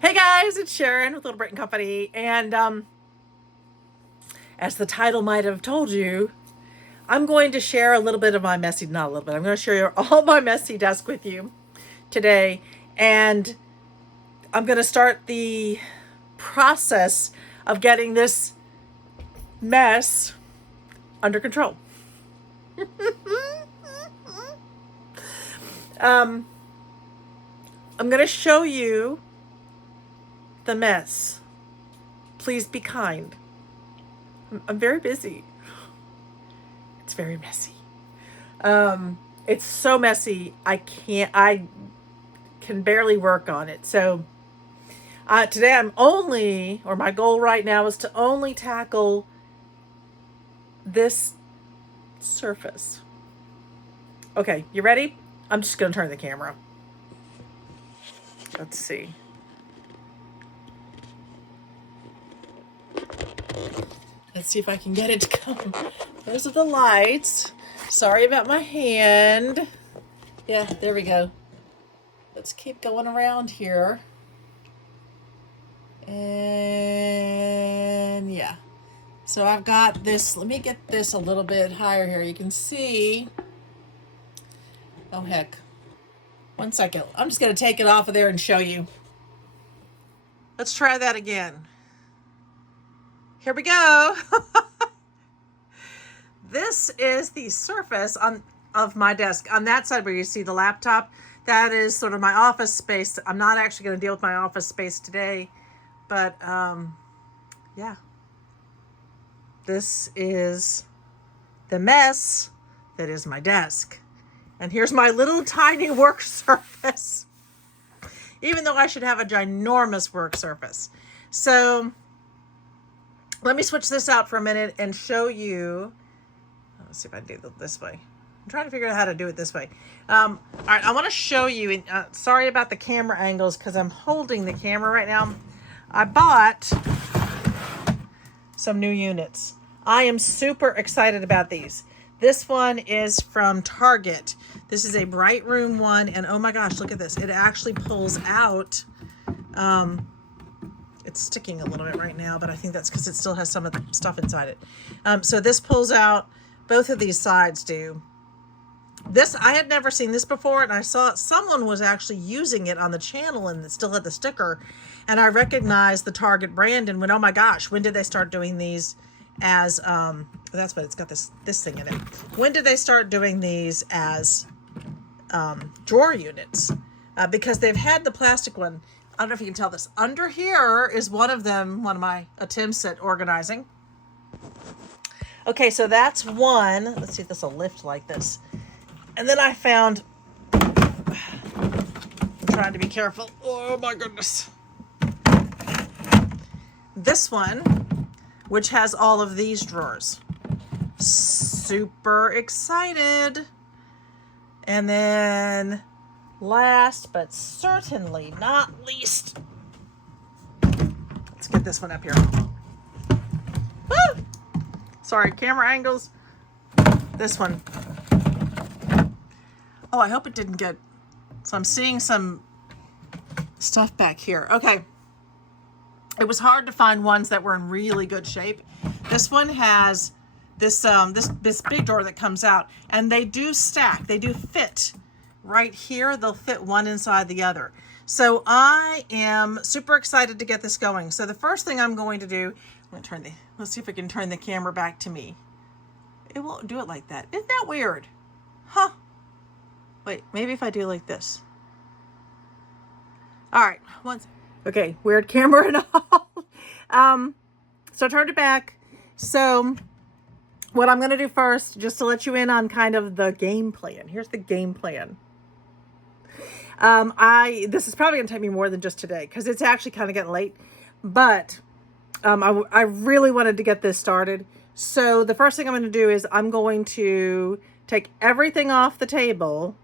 Hey guys, it's Sharon with Little Britain Company, and as the title might have told you, I'm going to share a little bit of my messy, not a little bit, I'm going to share all my messy desk with you today, and I'm going to start the process of getting this mess under control. Um, I'm going to show you the mess. Please be kind. I'm very busy. It's very messy. It's so messy. I can barely work on it. So today my goal right now is to only tackle this surface. Okay, you ready? I'm just going to turn the camera. Let's see. Let's see if I can get it to come. Those are the lights. Sorry about my hand. Yeah, there we go. Let's keep going around here. And yeah. So I've got this. Let me get this a little bit higher here. You can see. Oh, heck. 1 second. I'm just going to take it off of there and show you. Let's try that again. Here we go. This is the surface of my desk. On that side where you see the laptop, that is sort of my office space. I'm not actually going to deal with my office space today, but yeah. This is the mess that is my desk. And here's my little tiny work surface, even though I should have a ginormous work surface. So let me switch this out for a minute and show you. Let's see if I can do it this way. I'm trying to figure out how to do it this way. All right, I want to show you. Sorry about the camera angles because I'm holding the camera right now. I bought some new units. I am super excited about these. This one is from Target. This is a Bright Room one, and oh my gosh, look at this. It actually pulls out. It's sticking a little bit right now, but I think that's because it still has some of the stuff inside it. So this pulls out. Both of these sides do. This, I had never seen this before, and I saw someone was actually using it on the channel and it still had the sticker, and I recognized the Target brand and went, oh my gosh, when did they start doing these as that's what it's got, this thing in it. When did they start doing these as drawer units? Because they've had the plastic one. I don't know if you can tell this. Under here is one of them, one of my attempts at organizing. Okay, so that's one. Let's see if this will lift like this. And then I found, I'm trying to be careful. Oh my goodness. This one, which has all of these drawers. Super excited. And then last but certainly not least, let's get this one up here. Woo! Sorry, camera angles. This one. Oh, I hope it didn't get, so I'm seeing some stuff back here. Okay. It was hard to find ones that were in really good shape. This one has this big drawer that comes out, and they do stack. They do fit right here. They'll fit one inside the other. So I am super excited to get this going. So the first thing I'm going to do, let's see if I can turn the camera back to me. It won't do it like that. Isn't that weird? Huh? Wait, maybe if I do like this. All right, okay, weird camera and all. So I turned it back. So what I'm going to do first, just to let you in on kind of the game plan. Here's the game plan. This is probably going to take me more than just today because it's actually kind of getting late. But I really wanted to get this started. So the first thing I'm going to do is I'm going to take everything off the table,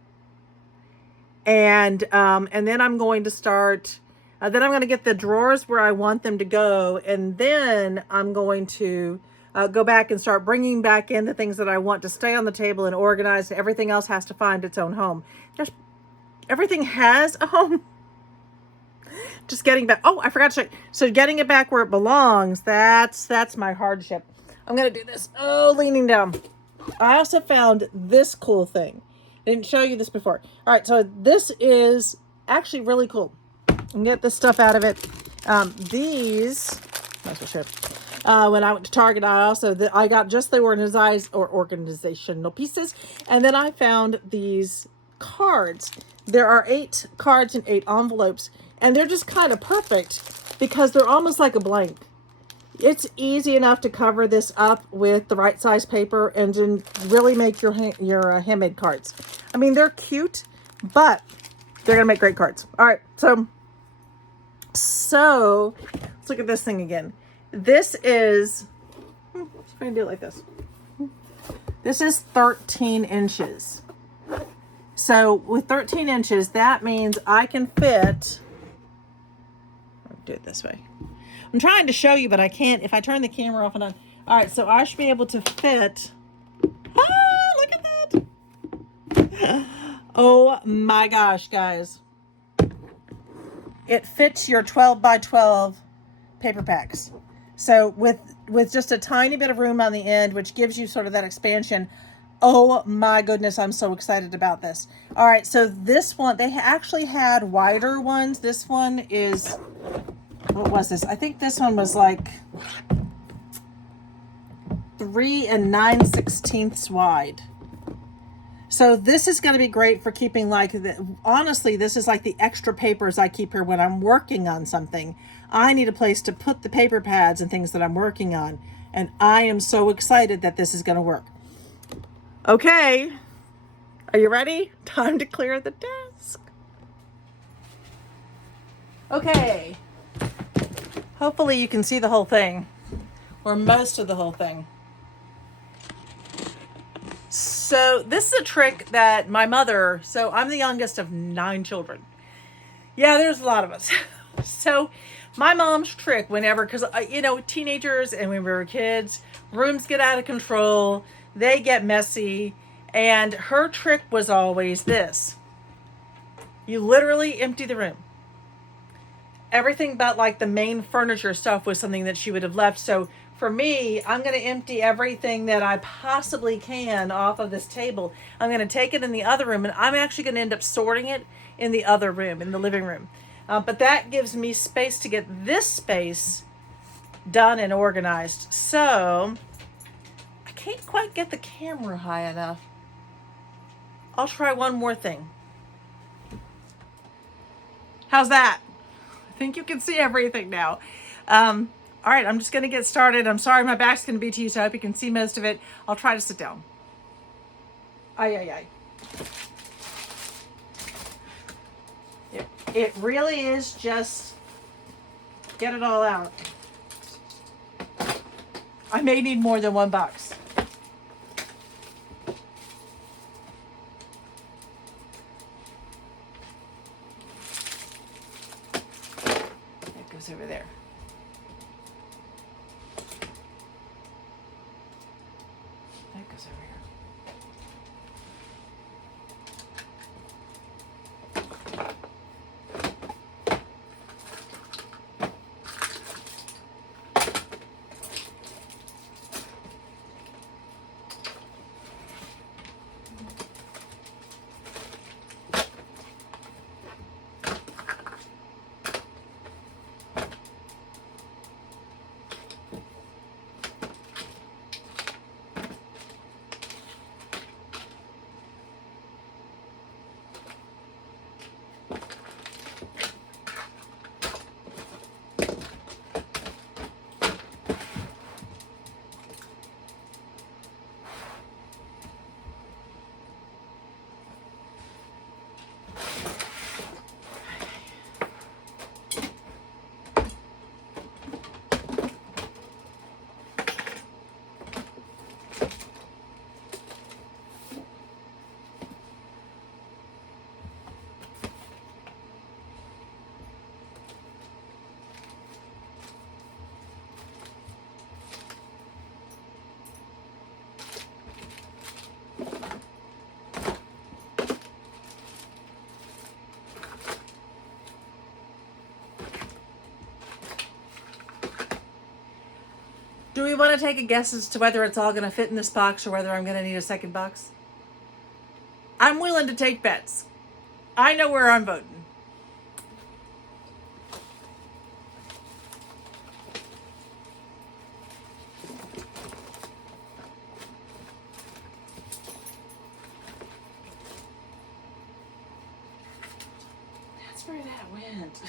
and then I'm going to start. Then I'm going to get the drawers where I want them to go, and then I'm going to go back and start bringing back in the things that I want to stay on the table and organized. Everything else has to find its own home. Everything has a home. just getting back. Oh, I forgot to show you. So getting it back where it belongs, that's my hardship. I'm going to do this. Oh, leaning down. I also found this cool thing. I didn't show you this before. All right, so this is actually really cool. And get this stuff out of it. These, might as well show it. When I went to Target, I got just the organizational pieces, and then I found these cards. There are 8 cards and 8 envelopes, and they're just kind of perfect because they're almost like a blank. It's easy enough to cover this up with the right size paper and then really make your handmade cards. I mean, they're cute, but they're gonna make great cards. All right, so let's look at this thing again. This is, I'm gonna do it like this. This is 13 inches. So with 13 inches, that means I can fit, I'll do it this way. I'm trying to show you, but I can't if I turn the camera off and on. All right, so I should be able to fit, look at that. Oh my gosh, guys. It fits your 12 by 12 paper packs. So with just a tiny bit of room on the end, which gives you sort of that expansion. Oh my goodness, I'm so excited about this. All right, so this one, they actually had wider ones. This one is, what was this? I think this one was like 3 9/16 wide. So this is going to be great for keeping, like, honestly, this is like the extra papers I keep here when I'm working on something. I need a place to put the paper pads and things that I'm working on. And I am so excited that this is going to work. Okay. Are you ready? Time to clear the desk. Okay. Hopefully you can see the whole thing, or most of the whole thing. So this is a trick that my mother, so I'm the youngest of 9 children. Yeah, there's a lot of us. So my mom's trick whenever, because, teenagers and when we were kids, rooms get out of control, they get messy. And her trick was always this. You literally empty the room. Everything but like the main furniture stuff was something that she would have left. So for me, I'm going to empty everything that I possibly can off of this table. I'm going to take it in the other room, and I'm actually going to end up sorting it in the other room, in the living room. But that gives me space to get this space done and organized. So I can't quite get the camera high enough. I'll try one more thing. How's that? I think you can see everything now. All right, I'm just going to get started. I'm sorry my back's going to be to you, so I hope you can see most of it. I'll try to sit down. Ay. It really is just get it all out. I may need more than one box. It goes over there. That goes over here. we want to take a guess as to whether it's all going to fit in this box or whether I'm going to need a second box? I'm willing to take bets. I know where I'm voting. That's where that went.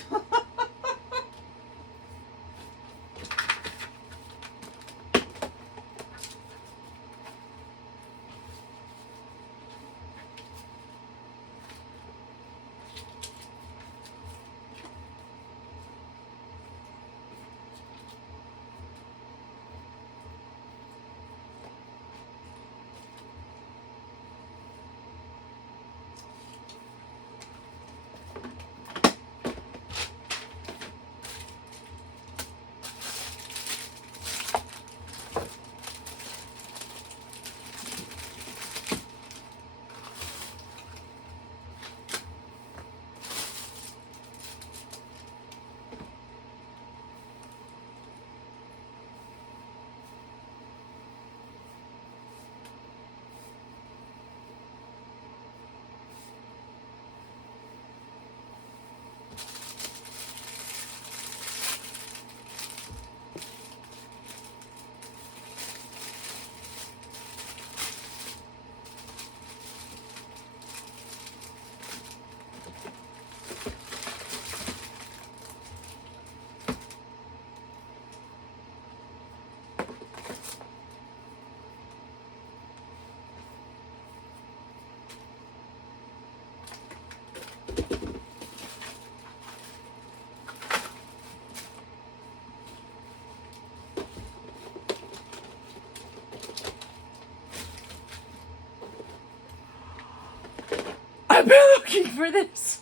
I've been looking for this.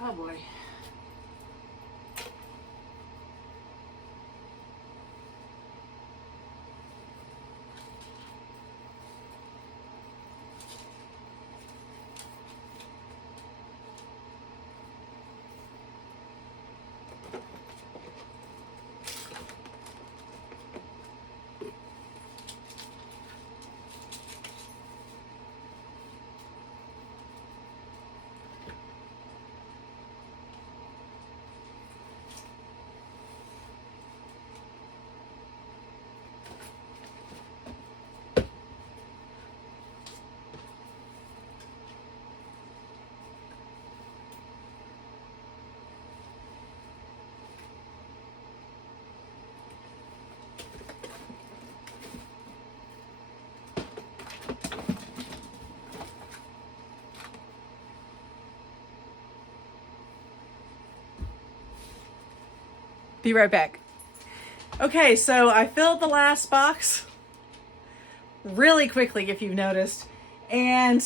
Oh boy. Be right back. Okay, so I filled the last box really quickly, if you've noticed, and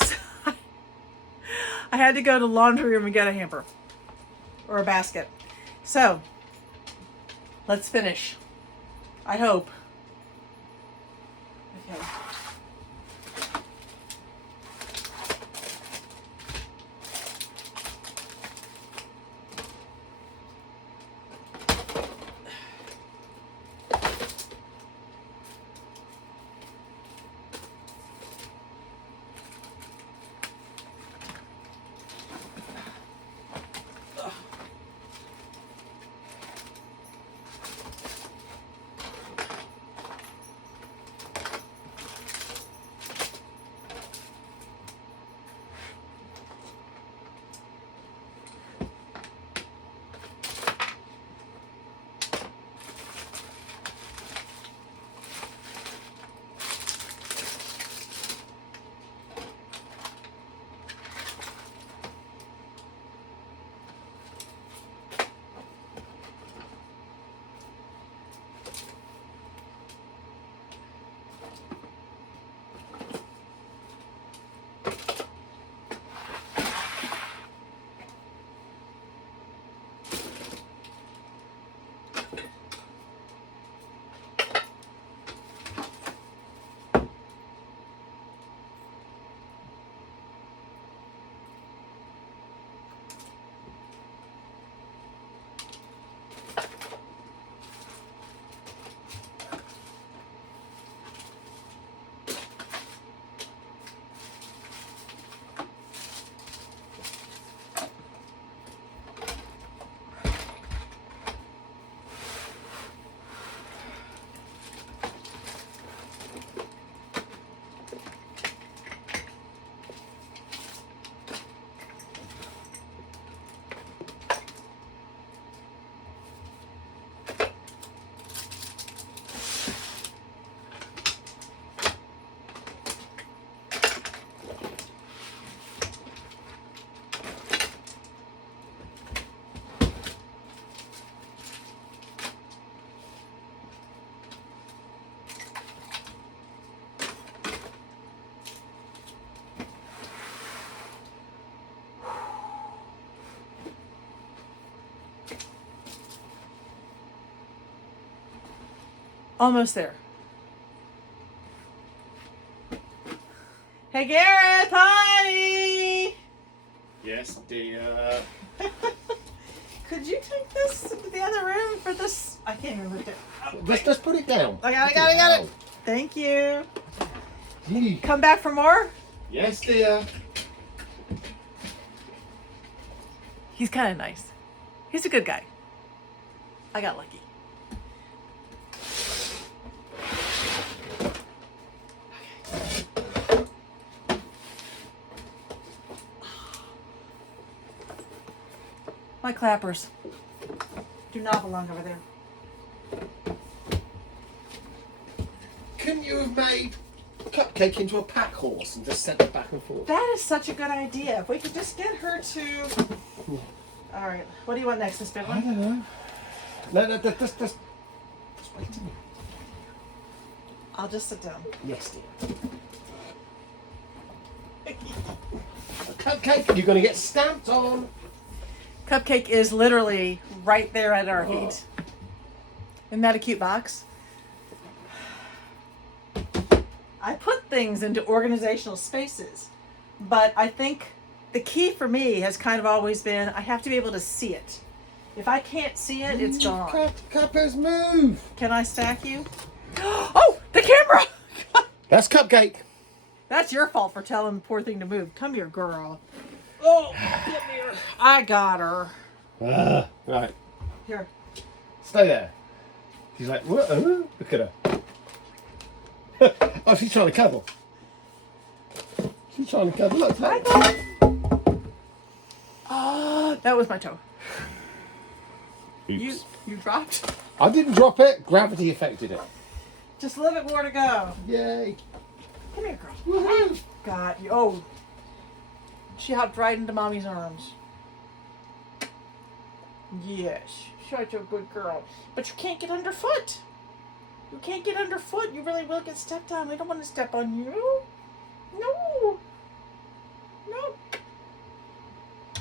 I had to go to the laundry room and get a hamper or a basket. So let's finish. I hope. Okay. Almost there. Hey, Gareth, hi! Yes, dear. Could you take this to the other room for this? I can't even lift it. Oh, Just put it down. I got it. Thank you. Hey. Come back for more? Yes, dear. He's kind of nice. He's a good guy. I got lucky. My clappers do not belong over there. Couldn't you have made Cupcake into a pack horse and just sent it back and forth? That is such a good idea. If we could just get her to... All right. What do you want next, Miss Bigley? I don't know. No, just wait a minute. I'll just sit down. Yes, dear. Cupcake, you're going to get stamped on. Cupcake is literally right there at our feet. Isn't that a cute box? I put things into organizational spaces, but I think the key for me has kind of always been I have to be able to see it. If I can't see it, it's gone. Cuppers, move. Can I stack you? Oh, the camera! That's Cupcake. That's your fault for telling the poor thing to move. Come here, girl. Oh, come here. I got her. Right. Here. Stay there. She's like, what? Look at her. Oh, she's trying to cuddle. She's trying to cuddle. Look, look. Oh, that was my toe. Oops. You dropped? I didn't drop it. Gravity affected it. Just a little bit more to go. Yay. Come here, girl. Woohoo. God, you. Oh. She hopped right into mommy's arms. Yes, such a good girl. But you can't get underfoot. You can't get underfoot. You really will get stepped on. We don't want to step on you. No. No.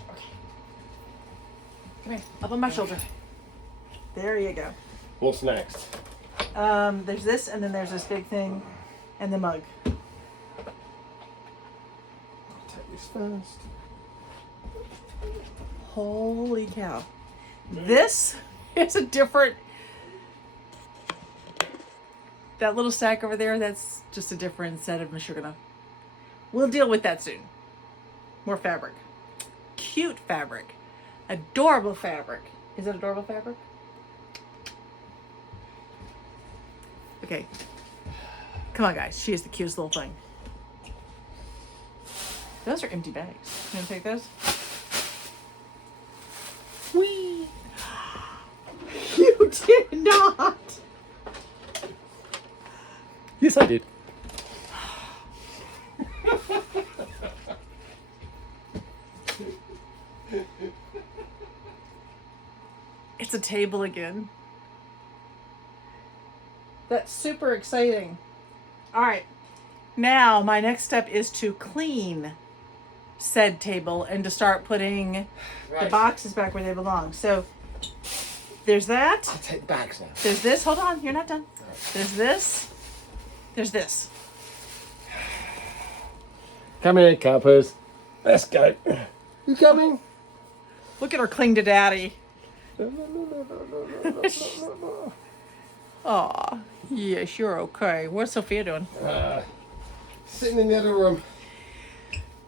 Okay. Come here. Up on my shoulder. There you go. What's next? There's this, and then there's this big thing, and the mug. I'll take this first. Holy cow. This is a different... That little stack over there, that's just a different set of mashugana. We'll deal with that soon. More fabric. Cute fabric. Adorable fabric. Is it adorable fabric? Okay. Come on, guys. She is the cutest little thing. Those are empty bags. You want to take those? Whee! You did not! Yes, I did. It's a table again. That's super exciting. All right. Now, my next step is to clean said table and to start putting the boxes back where they belong. So, there's that. I'll take the bags now. There's this. Hold on. You're not done. There's this. There's this. Come here, Cuppers. Let's go. You coming? Look at her cling to daddy. Aw. Yes, you're okay. What's Sophia doing? Sitting in the other room.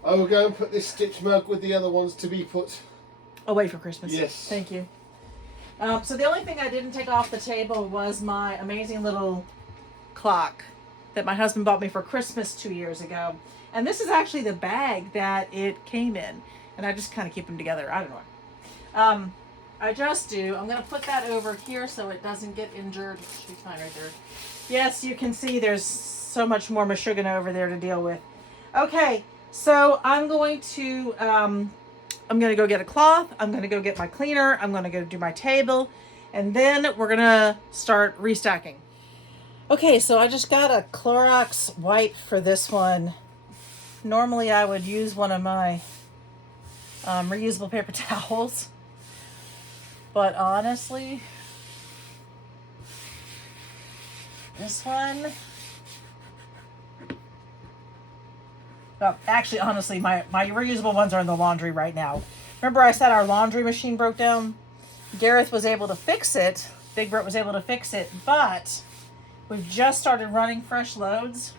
I will go and put this stitch mug with the other ones to be put. Away for Christmas. Yes. Thank you. So the only thing I didn't take off the table was my amazing little clock that my husband bought me for Christmas 2 years ago. And this is actually the bag that it came in. And I just kind of keep them together. I don't know. I'm going to put that over here so it doesn't get injured. She's fine right there. Yes, you can see there's so much more mashugana over there to deal with. Okay, so I'm going to go get a cloth. I'm going to go get my cleaner. I'm going to go do my table. And then we're going to start restacking. Okay, so I just got a Clorox wipe for this one. Normally I would use one of my reusable paper towels. But honestly, This one. Well, actually, honestly, my reusable ones are in the laundry right now. Remember I said our laundry machine broke down? Gareth was able to fix it. Big Bert was able to fix it, but we've just started running fresh loads.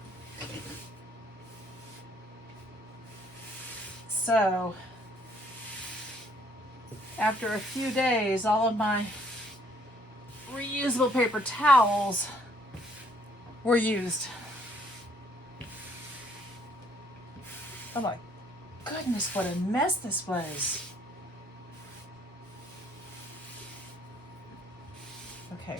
So, after a few days, all of my reusable paper towels were used. Oh my goodness, what a mess this was. Okay.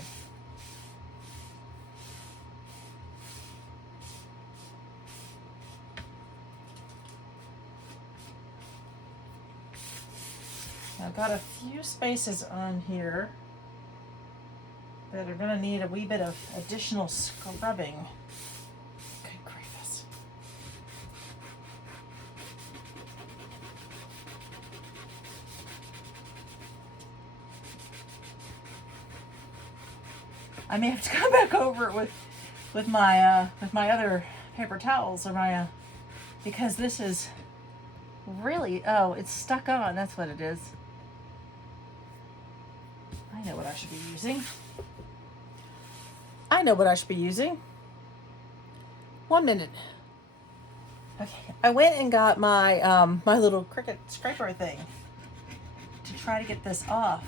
I've got a few spaces on here that are going to need a wee bit of additional scrubbing. Good gracious. I may have to come back over it with my other paper towels or my because this is really, oh, it's stuck on. That's what it is. I know what I should be using. I know what I should be using. 1 minute. Okay, I went and got my my little Cricut scraper thing to try to get this off.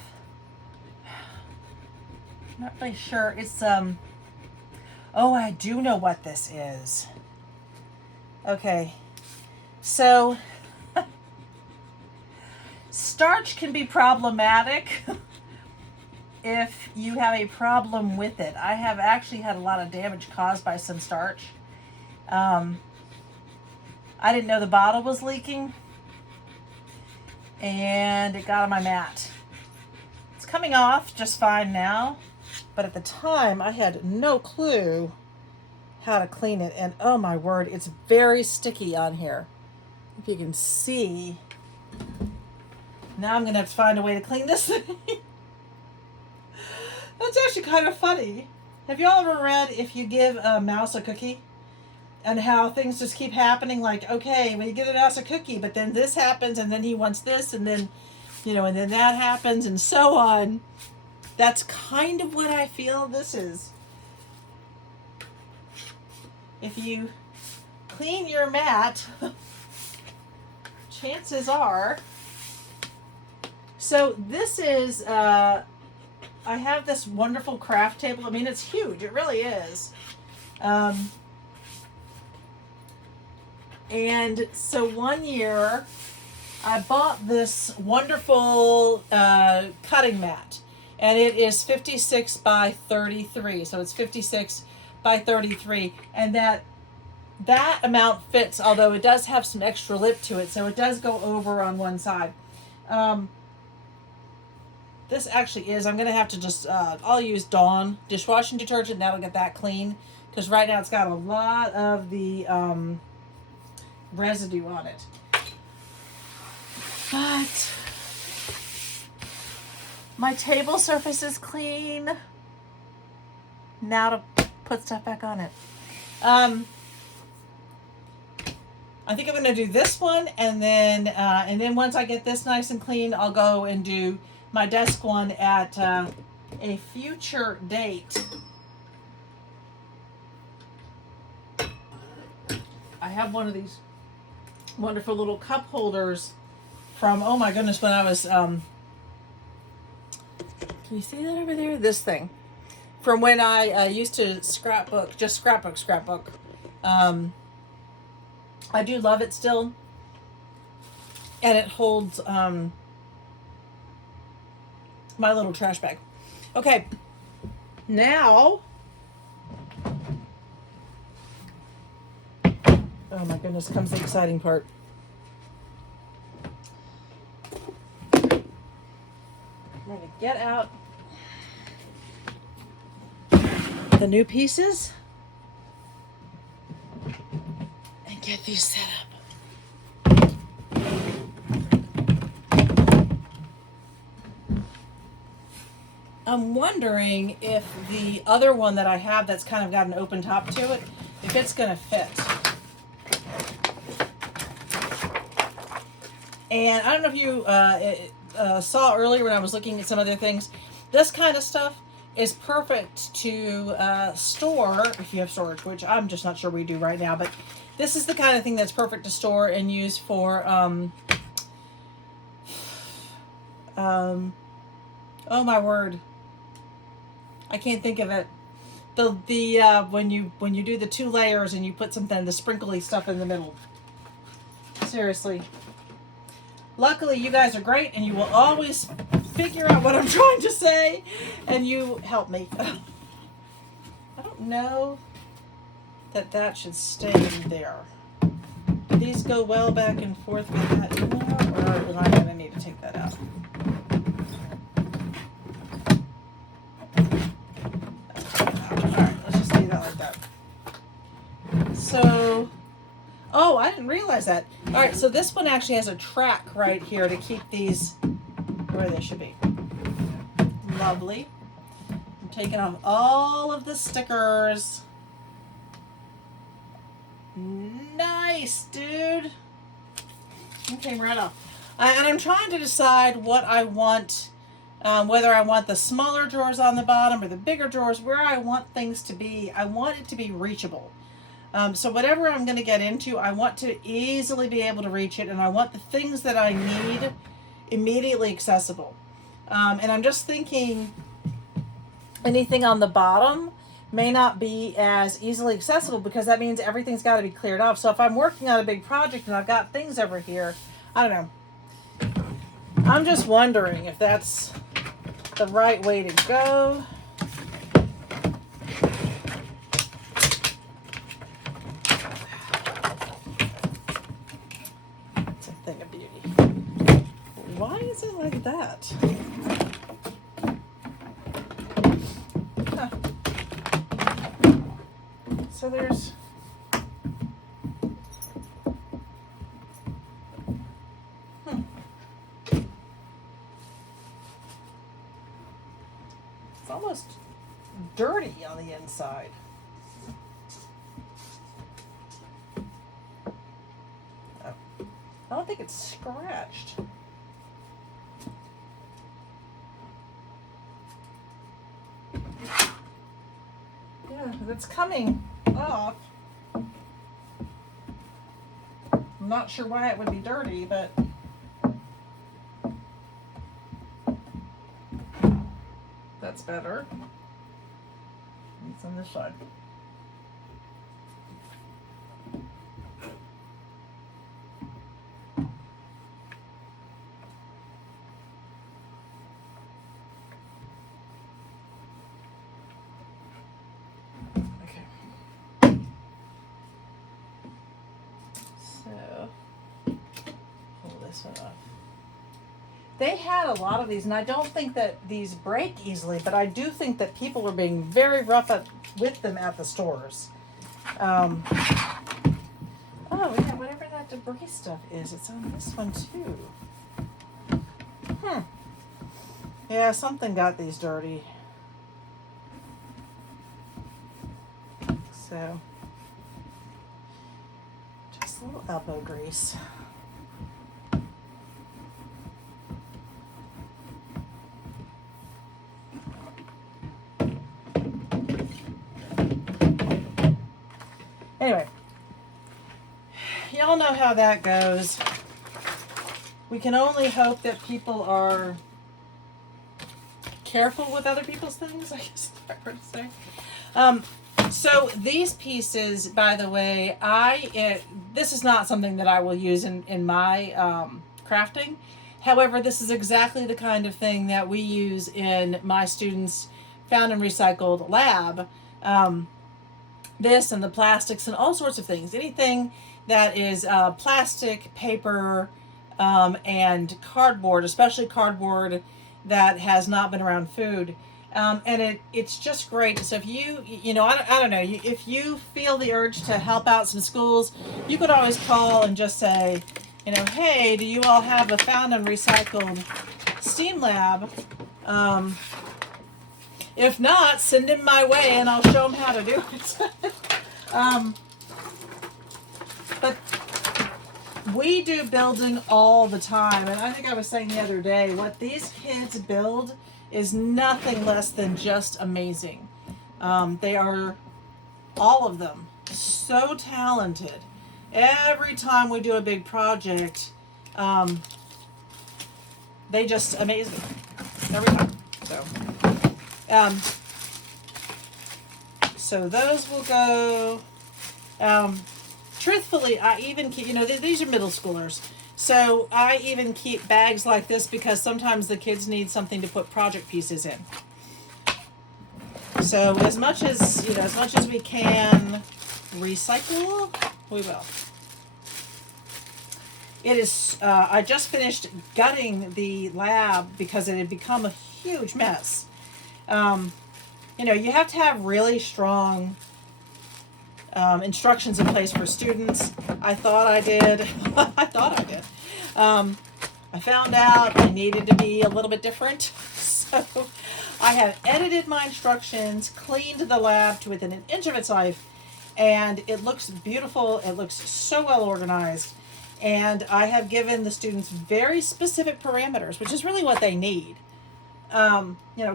Not really sure. It's oh, I do know what this is. Okay. So starch can be problematic if you have a problem with it. I have actually had a lot of damage caused by some starch. I didn't know the bottle was leaking and it got on my mat. It's coming off just fine now, but at the time I had no clue how to clean it, and oh my word, it's very sticky on here. If you can see. Now I'm gonna have to find a way to clean this thing. That's actually kind of funny. Have y'all ever read If You Give a Mouse a Cookie? And how things just keep happening, like, okay, well, you give a mouse a cookie, but then this happens, and then he wants this, and then, you know, and then that happens, and so on. That's kind of what I feel this is. If you clean your mat, chances are. So this is, I have this wonderful craft table. I mean, it's huge. It really is. And so one year I bought this wonderful cutting mat, and it is 56 by 33. So it's 56 by 33, and that amount fits, although it does have some extra lip to it, so it does go over on one side. This actually is, I'm going to have to just, I'll use Dawn dishwashing detergent, that'll get that clean, because right now it's got a lot of the residue on it. But my table surface is clean. Now to put stuff back on it. I think I'm going to do this one, and then once I get this nice and clean, I'll go and do my desk one at a future date. I have one of these wonderful little cup holders from, oh my goodness, when I was, can you see that over there? This thing. From when I used to scrapbook. I do love it still. And it holds my little trash bag. Okay. Now, oh my goodness, comes the exciting part. I'm going to get out the new pieces and get these set up. I'm wondering if the other one that I have that's kind of got an open top to it, if it's going to fit. And I don't know if you saw earlier when I was looking at some other things, this kind of stuff is perfect to store if you have storage, which I'm just not sure we do right now, but this is the kind of thing that's perfect to store and use for, oh my word, I can't think of it. When you do the 2 layers and you put something, the sprinkly stuff in the middle. Seriously. Luckily, you guys are great, and you will always figure out what I'm trying to say, and you help me. I don't know that should stay in there. Do these go well back and forth with that in there, or am I going to need to take that out? Alright, let's just leave that like that. So, oh, I didn't realize that. Alright, so this one actually has a track right here to keep these where they should be. Lovely. I'm taking off all of the stickers. Nice, dude. It came right off. And I'm trying to decide what I want, whether I want the smaller drawers on the bottom or the bigger drawers, where I want things to be. I want it to be reachable. So whatever I'm going to get into, I want to easily be able to reach it, and I want the things that I need immediately accessible. And I'm just thinking anything on the bottom may not be as easily accessible because that means everything's got to be cleared off. So if I'm working on a big project and I've got things over here, I don't know. I'm just wondering if that's the right way to go. It's a thing of beauty. Why is it like that? Huh. So there's it's almost dirty on the inside. Oh. I don't think it's scratched. Yeah, it's coming off. I'm not sure why it would be dirty, but that's better. It's on this side. They had a lot of these, and I don't think that these break easily, but I do think that people are being very rough with them at the stores. Oh, yeah, whatever that debris stuff is, it's on this one too. Yeah, something got these dirty. So, just a little elbow grease. Anyway, y'all know how that goes. We can only hope that people are careful with other people's things, I guess is the right word to say. So these pieces, by the way, this is not something that I will use in my crafting. However, this is exactly the kind of thing that we use in my students' found and recycled lab. This and the plastics and all sorts of things. Anything that is plastic, paper, and cardboard, especially cardboard that has not been around food. And it's just great. So if you know, I don't know, if you feel the urge to help out some schools, you could always call and just say, you know, hey, do you all have a found and recycled STEAM lab? If not, send him my way and I'll show him how to do it. But we do building all the time. And I think I was saying the other day, what these kids build is nothing less than just amazing. They are, all of them, so talented. Every time we do a big project, they just amaze me. Every time. So those will go. Truthfully, I even keep, these are middle schoolers. So I even keep bags like this because sometimes the kids need something to put project pieces in. So as much as we can recycle, we will. It is, I just finished gutting the lab because it had become a huge mess. You have to have really strong instructions in place for students. I thought I did. I found out I needed to be a little bit different. So I have edited my instructions, cleaned the lab to within an inch of its life, and it looks beautiful. It looks so well organized. And I have given the students very specific parameters, which is really what they need.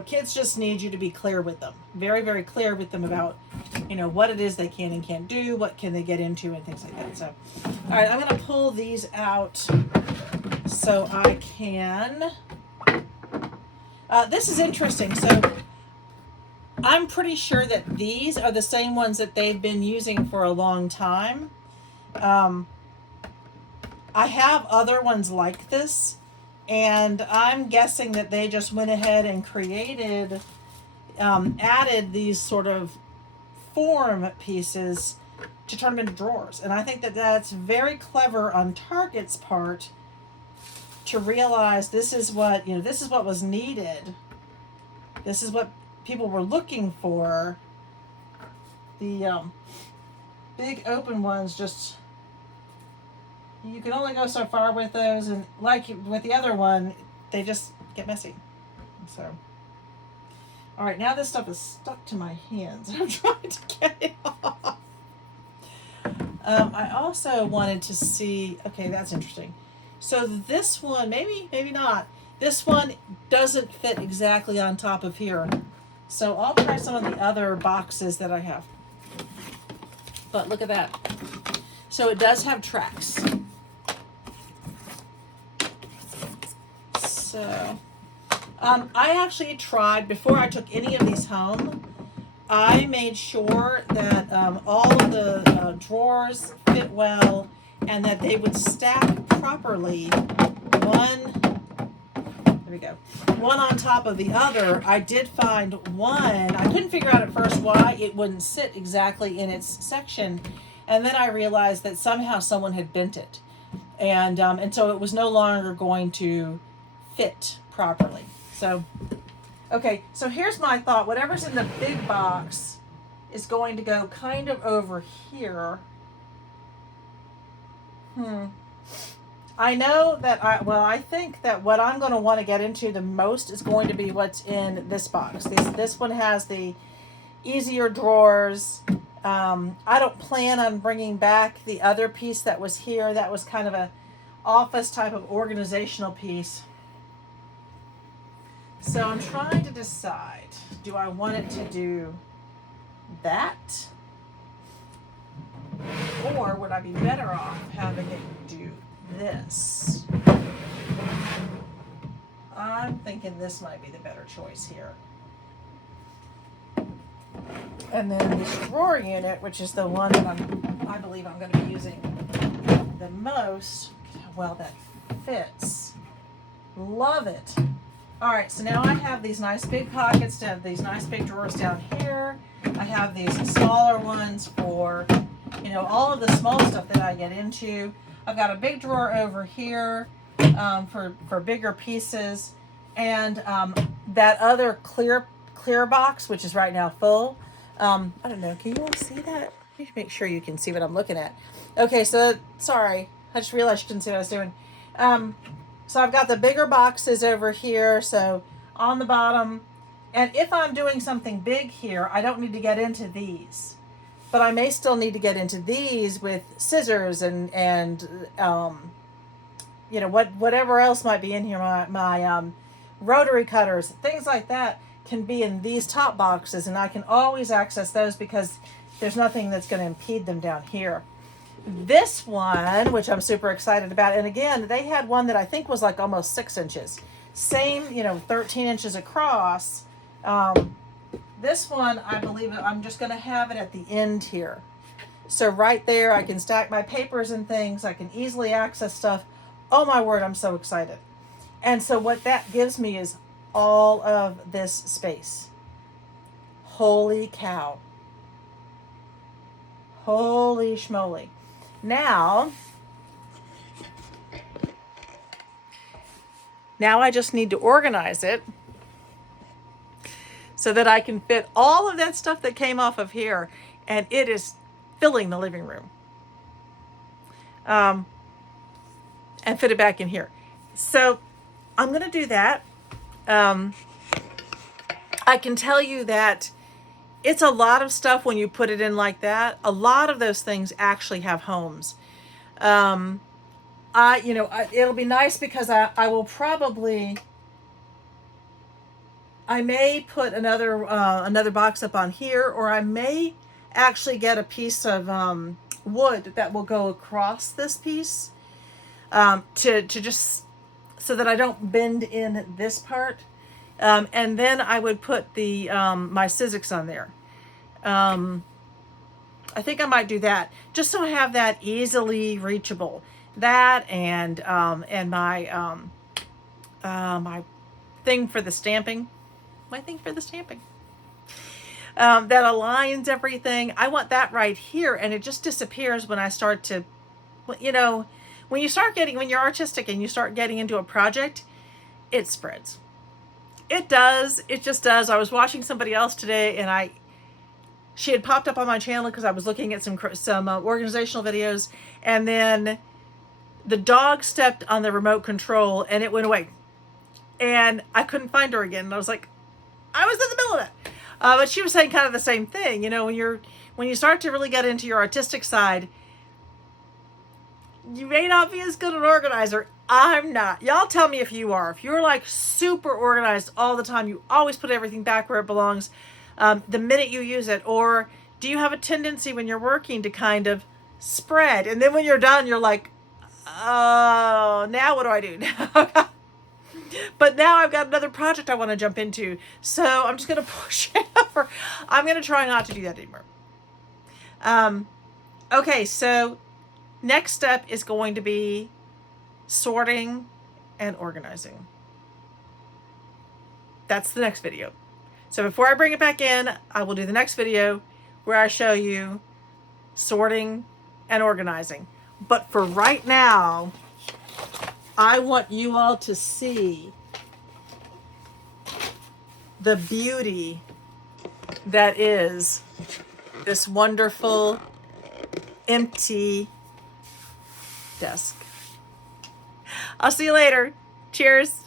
Kids just need you to be clear with them. Very, very clear with them about, what it is they can and can't do, what can they get into, and things like that. So, all right, I'm going to pull these out so I can... this is interesting. So, I'm pretty sure that these are the same ones that they've been using for a long time. I have other ones like this, and I'm guessing that they just went ahead and created, added these sort of form pieces to turn them into drawers. And I think that that's very clever on Target's part to realize this is what was needed. This is what people were looking for. The big open ones just... You can only go so far with those, and like with the other one, they just get messy. So, all right, now this stuff is stuck to my hands. I'm trying to get it off. I also wanted to see, okay, that's interesting. So this one, maybe not. This one doesn't fit exactly on top of here. So I'll try some of the other boxes that I have. But look at that. So it does have tracks. So, I actually tried, before I took any of these home, I made sure that all of the drawers fit well and that they would stack properly, one on top of the other. I did find one, I couldn't figure out at first why it wouldn't sit exactly in its section, and then I realized that somehow someone had bent it, and so it was no longer going to fit properly. So, okay, so here's my thought. Whatever's in the big box is going to go kind of over here. I know that I think that what I'm going to want to get into the most is going to be what's in this box. This one has the easier drawers. I don't plan on bringing back the other piece that was here. That was kind of a office type of organizational piece. So I'm trying to decide, do I want it to do that? Or would I be better off having it do this? I'm thinking this might be the better choice here. And then this drawer unit, which is the one that I believe I'm going to be using the most. Look how well that fits. Love it. All right, so now I have these nice big pockets, these nice big drawers down here. I have these smaller ones for, all of the small stuff that I get into. I've got a big drawer over here for bigger pieces, and that other clear box, which is right now full. I don't know. Can you all see that? Let me make sure you can see what I'm looking at. Okay, so sorry, I just realized you couldn't see what I was doing. So I've got the bigger boxes over here. So on the bottom, And if I'm doing something big here, I don't need to get into these. But I may still need to get into these with scissors and you know, whatever else might be in here. My rotary cutters, things like that can be in these top boxes, and I can always access those because there's nothing that's going to impede them down here. This one, which I'm super excited about, and again, they had one that I think was like almost 6 inches. Same, you know, 13 inches across. This one, I believe I'm just going to have it at the end here. So right there, I can stack my papers and things. I can easily access stuff. Oh my word, I'm so excited. And so what that gives me is all of this space. Holy cow. Holy schmoly. Now I just need to organize it so that I can fit all of that stuff that came off of here, and it is filling the living room. And fit it back in here. So I'm going to do that. I can tell you that it's a lot of stuff when you put it in like that. A lot of those things actually have homes. It'll be nice because I will probably, I may put another box up on here, or I may actually get a piece of wood that will go across this piece to just so that I don't bend in this part. And then I would put the my Sizzix on there. I think I might do that just so I have that easily reachable. That and my my thing for the stamping. My thing for the stamping. That aligns everything. I want that right here, and it just disappears when I start to, you know, when you're artistic and you start getting into a project, it spreads. It does. It just does. I was watching somebody else today, and she had popped up on my channel because I was looking at some organizational videos, and then the dog stepped on the remote control and it went away, and I couldn't find her again. And I was like, I was in the middle of it. But she was saying kind of the same thing. You know, when you start to really get into your artistic side, you may not be as good an organizer. I'm not. Y'all tell me if you are. If you're like super organized all the time, you always put everything back where it belongs the minute you use it. Or do you have a tendency when you're working to kind of spread, and then when you're done, you're like, oh, now what do I do now? But now I've got another project I want to jump into, so I'm just going to push it over. I'm going to try not to do that anymore. Okay, so next step is going to be sorting and organizing. That's the next video. So before I bring it back in, I will do the next video where I show you sorting and organizing. But for right now, I want you all to see the beauty that is this wonderful empty desk. I'll see you later. Cheers.